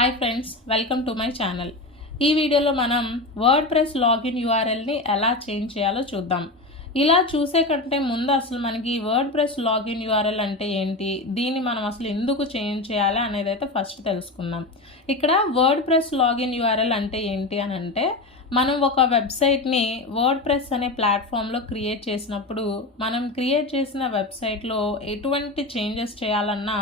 Hi friends, welcome to my channel. ఈ వీడియోలో మనం వర్డ్ప్రెస్ లాగిన్ యూఆర్ఎల్ని ఎలా చేంజ్ చేయాలో చూద్దాం. ఇలా చూసే కంటే ముందు అసలు మనకి వర్డ్ప్రెస్ లాగిన్ యూఆర్ఎల్ అంటే ఏంటి, దీన్ని మనం అసలు ఎందుకు చేంజ్ చేయాలి అనేది అయితే ఫస్ట్ తెలుసుకుందాం. ఇక్కడ వర్డ్ప్రెస్ లాగిన్ యూఆర్ఎల్ అంటే ఏంటి అని అంటే, మనం ఒక వెబ్సైట్ని వర్డ్ప్రెస్ అనే ప్లాట్ఫామ్లో క్రియేట్ చేసినప్పుడు మనం క్రియేట్ చేసిన వెబ్సైట్లో ఎటువంటి చేంజెస్ చేయాలన్నా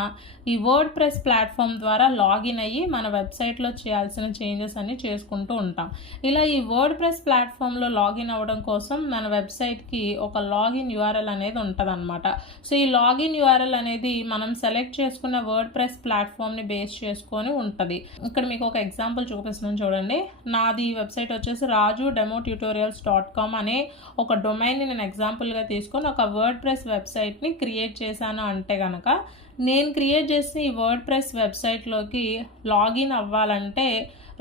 ఈ వర్డ్ప్రెస్ ప్లాట్ఫామ్ ద్వారా లాగిన్ అయ్యి మన వెబ్సైట్లో చేయాల్సిన చేంజెస్ అన్ని చేసుకుంటూ ఉంటాం. ఇలా ఈ వర్డ్ప్రెస్ ప్లాట్ఫామ్లో లాగిన్ అవ్వడం కోసం మన వెబ్సైట్కి ఒక లాగిన్ యూఆర్ఎల్ అనేది ఉంటుంది అనమాట. సో ఈ లాగిన్ యూఆర్ఎల్ అనేది మనం సెలెక్ట్ చేసుకున్న వర్డ్ప్రెస్ ప్లాట్ఫామ్ని బేస్ చేసుకొని ఉంటుంది. ఇక్కడ మీకు ఒక ఎగ్జాంపుల్ చూపిస్తున్నాను చూడండి. నాది వెబ్సైట్ వచ్చేసి rajudemotutorials.com అనే ఒక డొమైన్ని నేను ఎగ్జాంపుల్గా తీసుకొని ఒక వర్డ్ప్రెస్ వెబ్సైట్ని క్రియేట్ చేశాను అంటే కనుక, నేను క్రియేట్ చేసిన ఈ వర్డ్ప్రెస్ వెబ్సైట్లోకి లాగిన్ అవ్వాలంటే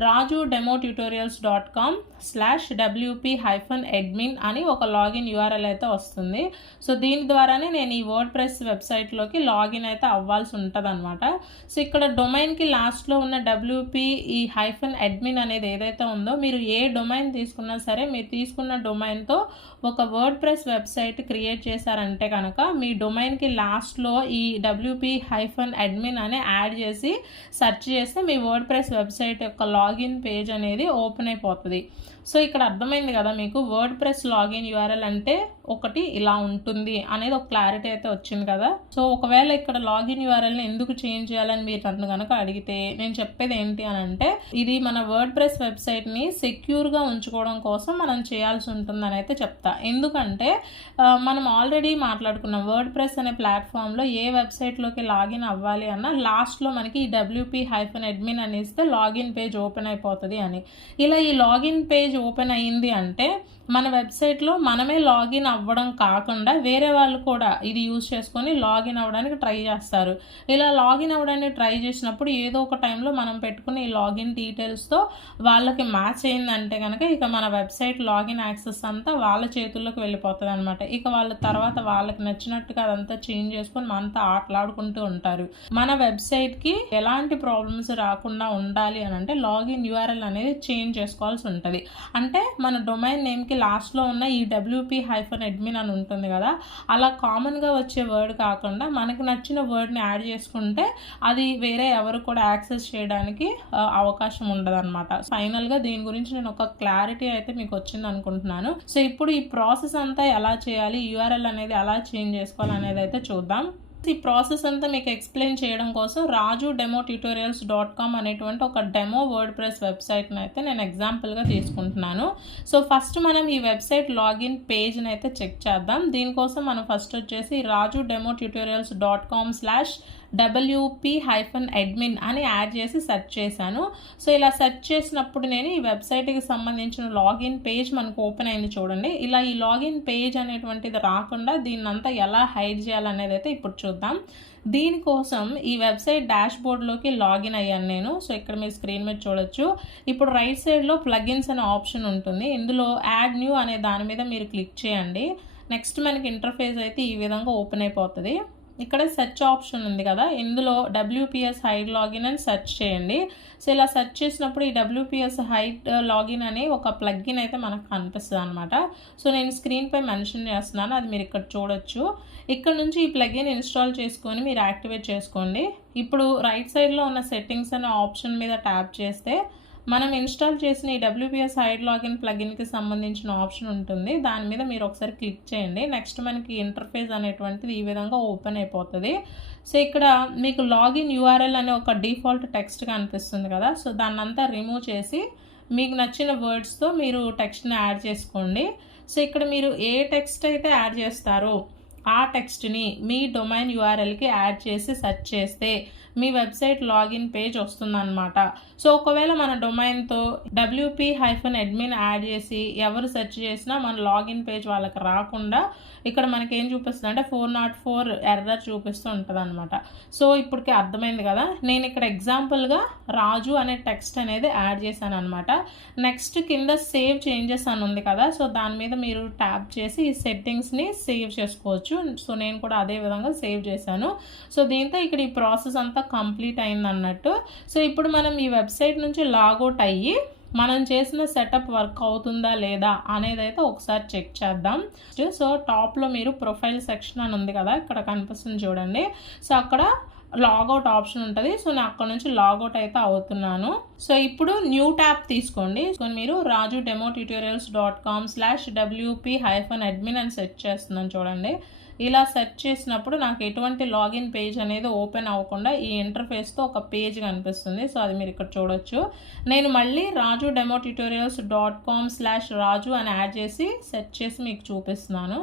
rajudemotutorials.com/wp-admin అని ఒక లాగిన్ యూఆర్ఎల్ అయితే వస్తుంది. సో దీని ద్వారానే నేను ఈ వర్డ్ప్రెస్ వెబ్సైట్లోకి లాగిన్ అయితే అవ్వాల్సి ఉంటుంది అనమాట. సో ఇక్కడ డొమైన్కి లాస్ట్లో ఉన్న WP-admin అనేది ఏదైతే ఉందో, మీరు ఏ డొమైన్ తీసుకున్నా సరే మీరు తీసుకున్న డొమైన్తో ఒక వర్డ్ప్రెస్ వెబ్సైట్ క్రియేట్ చేశారంటే కనుక మీ డొమైన్కి లాస్ట్లో ఈ WP-admin అని యాడ్ చేసి సెర్చ్ చేస్తే మీ వర్డ్ప్రెస్ వెబ్సైట్ యొక్క లాగిన్ పేజ్ అనేది ఓపెన్ అయిపోతుంది. సో ఇక్కడ అర్థమైంది కదా మీకు, వర్డ్ప్రెస్ లాగిన్ యూఆర్ఎల్ అంటే ఒకటి ఇలా ఉంటుంది అనేది ఒక క్లారిటీ అయితే వచ్చింది కదా. సో ఒకవేళ ఇక్కడ లాగిన్ యూఆర్ఎల్ని ఎందుకు చేంజ్ చేయాలని మీరు నన్ను కనుక అడిగితే నేను చెప్పేది ఏంటి అని అంటే, ఇది మన వర్డ్ప్రెస్ వెబ్సైట్ని సెక్యూర్గా ఉంచుకోవడం కోసం మనం చేయాల్సి ఉంటుందని అయితే చెప్తా. ఎందుకంటే మనం ఆల్రెడీ మాట్లాడుకున్నాం, వర్డ్ప్రెస్ అనే ప్లాట్ఫామ్లో ఏ వెబ్సైట్లోకి లాగిన్ అవ్వాలి అన్న లాస్ట్లో మనకి ఈ WP-admin అని ఇస్తే లాగిన్ పేజ్ ఓపెన్ అయిపోతుంది అని. ఇలా ఈ లాగిన్ పేజ్ ఓపెన్ అయ్యింది అంటే మన వెబ్సైట్లో మనమే లాగిన్ అవ్వడం కాకుండా వేరే వాళ్ళు కూడా ఇది యూజ్ చేసుకొని లాగిన్ అవ్వడానికి ట్రై చేస్తారు. ఇలా లాగిన్ అవ్వడానికి ట్రై చేసినప్పుడు ఏదో ఒక టైంలో మనం పెట్టుకునే ఈ లాగిన్ డీటెయిల్స్తో వాళ్ళకి మ్యాచ్ అయిందంటే కనుక ఇక మన వెబ్సైట్ లాగిన్ యాక్సెస్ అంతా వాళ్ళ చేతుల్లోకి వెళ్ళిపోతుంది అనమాట. ఇక వాళ్ళ తర్వాత వాళ్ళకి నచ్చినట్టుగా అదంతా చేంజ్ చేసుకొని మనతో ఆటలాడుకుంటూ ఉంటారు. మన వెబ్సైట్కి ఎలాంటి ప్రాబ్లమ్స్ రాకుండా ఉండాలి అని అంటే లాగిన్ యూఆర్ఎల్ అనేది చేంజ్ చేసుకోవాల్సి ఉంటుంది. అంటే మన డొమైన్ నేమ్కి లాస్ట్లో ఉన్న ఈ WP-admin అని ఉంటుంది కదా, అలా కామన్గా వచ్చే వర్డ్ కాకుండా మనకు నచ్చిన వర్డ్ని యాడ్ చేసుకుంటే అది వేరే ఎవరు కూడా యాక్సెస్ చేయడానికి అవకాశం ఉండదు అనమాట. ఫైనల్గా దీని గురించి నేను ఒక క్లారిటీ అయితే మీకు వచ్చింది అనుకుంటున్నాను. సో ఇప్పుడు ఈ ప్రాసెస్ అంతా ఎలా చేయాలి, యూఆర్ఎల్ అనేది ఎలా చేంజ్ చేసుకోవాలి అనేది అయితే చూద్దాం. ఈ ప్రాసెస్ అంతా మీకు ఎక్స్ప్లెయిన్ చేయడం కోసం rajudemotutorials.com అనేటువంటి ఒక డెమో వర్డ్ప్రెస్ వెబ్సైట్ని అయితే నేను ఎగ్జాంపుల్గా తీసుకుంటున్నాను. సో ఫస్ట్ మనం ఈ వెబ్సైట్ లాగిన్ పేజ్ని అయితే చెక్ చేద్దాం. దీనికోసం మనం ఫస్ట్ వచ్చేసి rajudemotutorials.com/WP-admin అని యాడ్ చేసి సెర్చ్ చేశాను. సో ఇలా సెర్చ్ చేసినప్పుడు నేను ఈ వెబ్సైట్కి సంబంధించిన లాగిన్ పేజ్ మనకు ఓపెన్ అయింది చూడండి. ఇలా ఈ లాగిన్ పేజ్ అనేటువంటిది రాకుండా దీన్నంతా ఎలా హైడ్ చేయాలనేది అయితే ఇప్పుడు చూద్దాం. దీనికోసం ఈ వెబ్సైట్ డాష్ బోర్డ్లోకి లాగిన్ అయ్యాను నేను. సో ఇక్కడ మీరు స్క్రీన్ మీద చూడొచ్చు. ఇప్పుడు రైట్ సైడ్లో ప్లగిన్స్ అనే ఆప్షన్ ఉంటుంది. ఇందులో యాడ్ న్యూ అనే దాని మీద మీరు క్లిక్ చేయండి. నెక్స్ట్ మనకి ఇంటర్ఫేస్ అయితే ఈ విధంగా ఓపెన్ అయిపోతుంది. ఇక్కడ సెర్చ్ ఆప్షన్ ఉంది కదా, ఇందులో WPS హైడ్ లాగిన్ అని సెర్చ్ చేయండి. సో ఇలా సెర్చ్ చేసినప్పుడు ఈ WPS హైడ్ లాగిన్ అనే ఒక ప్లగ్గిన్ అయితే మనకు కనిపిస్తుంది అనమాట. సో నేను స్క్రీన్పై మెన్షన్ చేస్తున్నాను, అది మీరు ఇక్కడ చూడొచ్చు. ఇక్కడ నుంచి ఈ ప్లగ్గిన్ ఇన్స్టాల్ చేసుకొని మీరు యాక్టివేట్ చేసుకోండి. ఇప్పుడు రైట్ సైడ్లో ఉన్న సెట్టింగ్స్ అనే ఆప్షన్ మీద ట్యాప్ చేస్తే మనం ఇన్స్టాల్ చేసిన ఈ WPS హైడ్ లాగిన్ ప్లగిన్కి సంబంధించిన ఆప్షన్ ఉంటుంది. దాని మీద మీరు ఒకసారి క్లిక్ చేయండి. నెక్స్ట్ మనకి ఇంటర్ఫేస్ అనేటువంటిది ఈ విధంగా ఓపెన్ అయిపోతుంది. సో ఇక్కడ మీకు లాగిన్ యూఆర్ఎల్ అనే ఒక డిఫాల్ట్ టెక్స్ట్ కనిపిస్తుంది కదా, సో దాన్ని అంతా రిమూవ్ చేసి మీకు నచ్చిన వర్డ్స్తో మీరు టెక్స్ట్ని యాడ్ చేసుకోండి. సో ఇక్కడ మీరు ఏ టెక్స్ట్ అయితే యాడ్ చేస్తారో ఆ టెక్స్ట్ని మీ డొమైన్ యూఆర్ఎల్కి యాడ్ చేసి సెర్చ్ చేస్తే మీ వెబ్సైట్ లాగిన్ పేజ్ వస్తుందన్నమాట. సో ఒకవేళ మన డొమైన్తో WP-admin యాడ్ చేసి ఎవరు సెర్చ్ చేసినా మన లాగిన్ పేజ్ వాళ్ళకి రాకుండా ఇక్కడ మనకి ఏం చూపిస్తుంది అంటే 404 ఎర్రర్ చూపిస్తూ ఉంటుంది అనమాట. సో ఇప్పటికే అర్థమైంది కదా, నేను ఇక్కడ ఎగ్జాంపుల్గా రాజు అనే టెక్స్ట్ అనేది యాడ్ చేశాను అనమాట. నెక్స్ట్ కింద సేవ్ చేంజెస్ అని ఉంది కదా, సో దాని మీద మీరు ట్యాప్ చేసి ఈ సెట్టింగ్స్ని సేవ్ చేసుకోవచ్చు. సో నేను కూడా అదే విధంగా సేవ్ చేశాను. సో దీంతో ఇక్కడ ఈ ప్రాసెస్ అంతా కంప్లీట్ అయింది అన్నట్టు. సో ఇప్పుడు మనం ఈ వెబ్సైట్ నుంచి లాగౌట్ అయ్యి మనం చేసిన సెటప్ వర్క్ అవుతుందా లేదా అనేది అయితే ఒకసారి చెక్ చేద్దాం. సో టాప్లో మీరు ప్రొఫైల్ సెక్షన్ అని ఉంది కదా, ఇక్కడ కనిపిస్తుంది చూడండి. సో అక్కడ లాగౌట్ ఆప్షన్ ఉంటుంది. సో నేను అక్కడ నుంచి లాగౌట్ అయితే అవుతున్నాను. సో ఇప్పుడు న్యూ ట్యాబ్ తీసుకోండి. సో మీరు rajudemotutorials.com/wp-admin అని సెర్చ్ చేస్తున్నాను చూడండి. ఇలా సెర్చ్ చేసినప్పుడు నాకు ఎటువంటి లాగిన్ పేజ్ అనేది ఓపెన్ అవ్వకుండా ఈ ఇంటర్ఫేస్తో ఒక పేజ్ కనిపిస్తుంది. సో అది మీరు ఇక్కడ చూడొచ్చు. నేను మళ్ళీ rajudemotutorials.com/raju అని యాడ్ చేసి సెర్చ్ చేసి మీకు చూపిస్తున్నాను.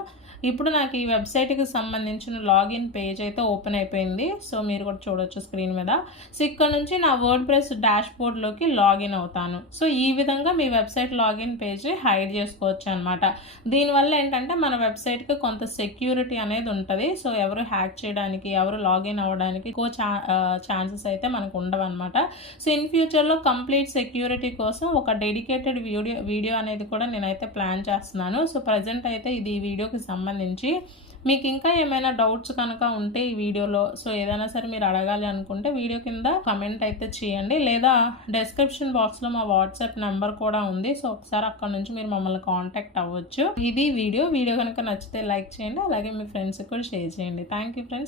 ఇప్పుడు నాకు ఈ వెబ్సైట్కి సంబంధించిన లాగిన్ పేజ్ అయితే ఓపెన్ అయిపోయింది. సో మీరు కూడా చూడొచ్చు స్క్రీన్ మీద. సో ఇక్కడ నుంచి నా వర్డ్ప్రెస్ డాష్బోర్డ్లోకి లాగిన్ అవుతాను. సో ఈ విధంగా మీ వెబ్సైట్ లాగిన్ పేజ్ని హైడ్ చేసుకోవచ్చు అనమాట. దీనివల్ల ఏంటంటే మన వెబ్సైట్కి కొంత సెక్యూరిటీ అనేది ఉంటుంది. సో ఎవరు హ్యాక్ చేయడానికి, ఎవరు లాగిన్ అవ్వడానికి ఎక్కువ ఛాన్సెస్ అయితే మనకు ఉండవు అనమాట. సో ఇన్ ఫ్యూచర్లో కంప్లీట్ సెక్యూరిటీ కోసం ఒక డెడికేటెడ్ వీడియో అనేది కూడా నేనైతే ప్లాన్ చేస్తున్నాను. సో ప్రజెంట్ అయితే ఇది ఈ వీడియోకి సంబంధించి మీకు ఇంకా ఏమైనా డౌట్స్ కనుక ఉంటే ఈ వీడియోలో, సో ఏదైనా సరే మీరు అడగాలి అనుకుంటే వీడియో కింద కమెంట్ అయితే చేయండి, లేదా డిస్క్రిప్షన్ బాక్స్లో మా వాట్సాప్ నెంబర్ కూడా ఉంది. సో ఒకసారి అక్కడ నుంచి మీరు మమ్మల్ని కాంటాక్ట్ అవ్వచ్చు. ఇది వీడియో కనుక నచ్చితే లైక్ చేయండి, అలాగే మీ ఫ్రెండ్స్కి కూడా షేర్ చేయండి. Thank you friends.